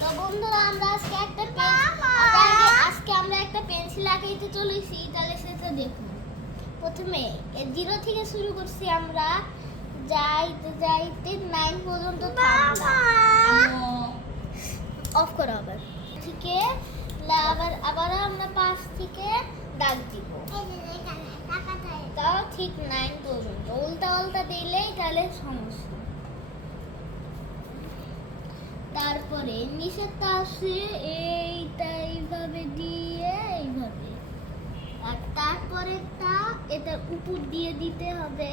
তো বন্ধুরা আমরা আজকে আমরা একটা পেন্সিল আঁকাইতে চলেছি, তাহলে সেটা দেখুন। প্রথমে 0 থেকে শুরু করছি আমরা, যাইতে যাইতে 9 পর্যন্ত থামলাম। অফ করা হবে থেকে আবার আমরা 5 থেকে দাগ দিব, তাও ঠিক 9 পর্যন্ত। উল্টা উল্টা দিলেই তাহলে সমস্যা। তারপরে নিচেরটা আসে এইটা এইভাবে দিয়ে এইভাবে, আর তারপরেরটা এটার উপর দিয়ে দিতে হবে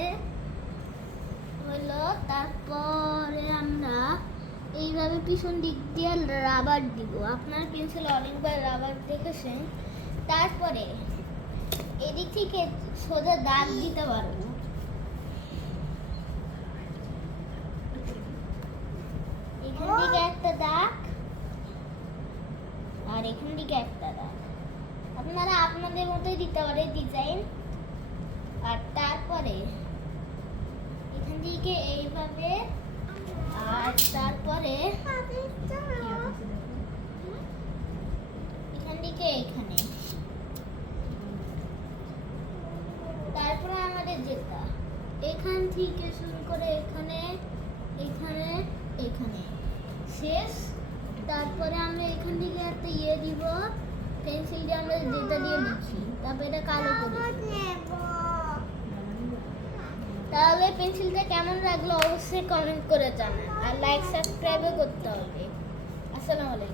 হলো। তারপরে আমরা এইভাবে পিছন দিক দিয়ে রাবার দিব। আপনার পেন্সিল অনেকবার রাবার দেখেছেন। তারপরে এদিক থেকে সোজা দাগ দিতে পারবো। এখান থেকে একটা দাগ আর এখান থেকে একটা দাগ, আপনারা আপনাদের মতোই দিতে পারে ডিজাইন। আর তারপরে এখান থেকে এইভাবে, আর তারপরে এখান থেকে এখানে। তারপরে আমাদের যেটা এখান থেকে শুরু করে এখানে এখানে এখানে শেষ। তারপরে আমরা এখান থেকে একটা দিব, পেন্সিল দিয়ে আমরা যেটা দিয়ে লিখি, তারপরে এটা কালো করে দেব। তাহলে পেন্সিলটা কেমন লাগলো অবশ্যই কমেন্ট করে জানান, আর লাইক সাবস্ক্রাইবও করতে হবে। আসসালামু আলাইকুম।